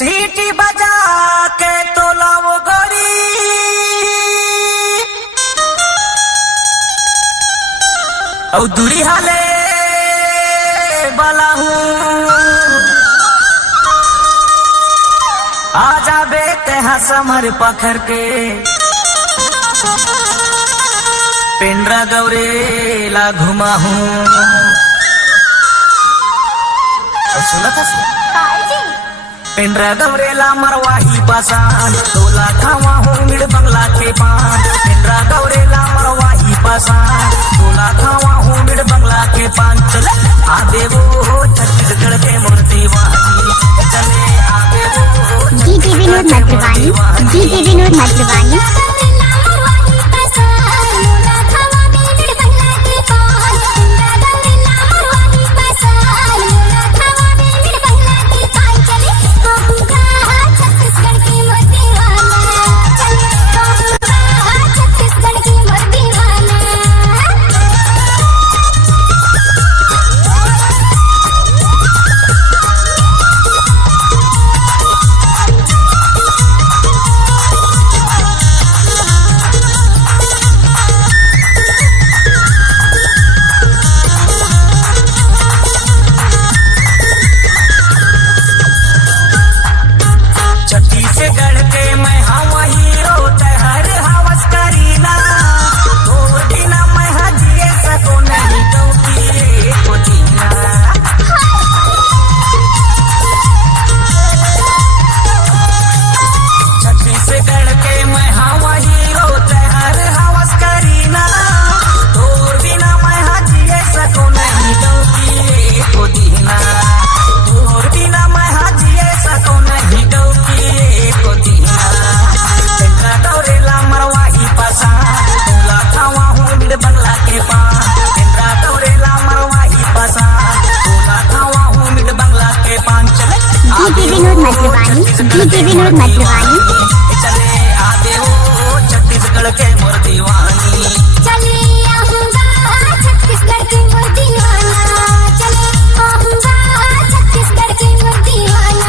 सीटी बजा के तो लाओ गोरी और दूरी हाले बाला हूँ आजा बेते हसमर पखर के पिंडरा गौरे ला घुमा हूँ सुना था पिंडरा गौरेला मरवाही पासान तोला खावा हूँ मिड बंगला के पान पिंडरा गौरेला मरवाही पासान तोला खावा हूँ मिड बंगला के पान चले आबे वो छत्तीसगढ़ के मूर्ति वाली चले आबे वो डीजे विनोद मातृवाणी चले आबे वो छत्तीसगढ़ के मूर्ति वाली चले आऊंगा छत्तीसगढ़ की मूर्ति वाला चले आऊंगा छत्तीसगढ़ की मूर्ति वाला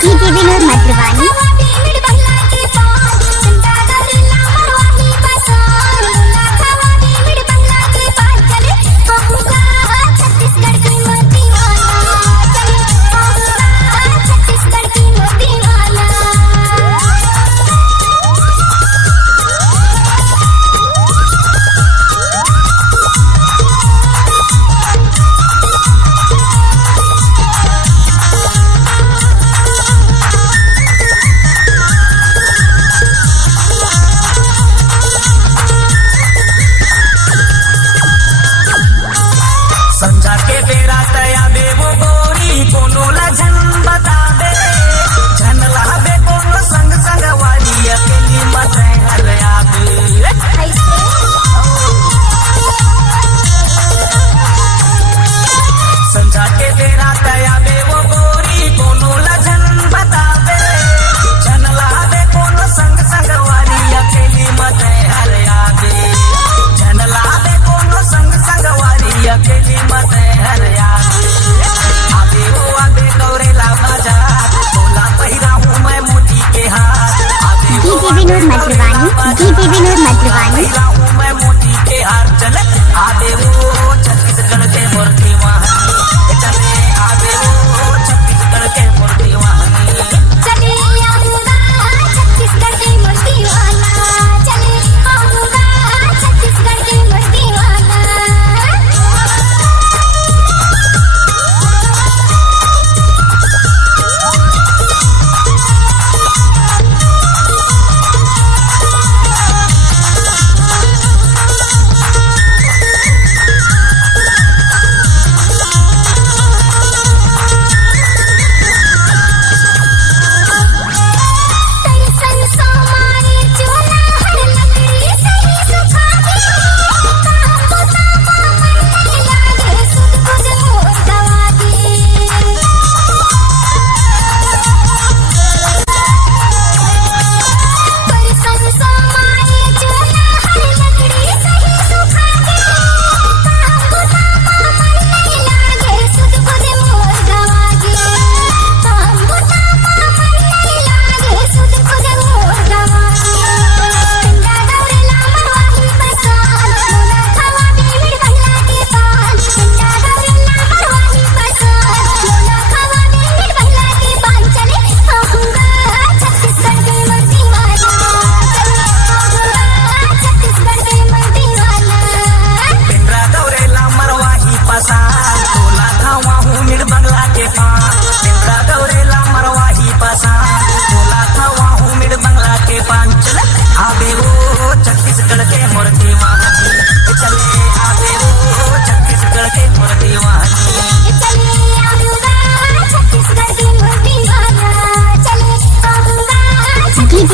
डीजे विनोद मातृवाणी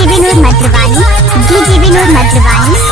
विनोद मत्रवानी, DJ विनोद मत्रवानी।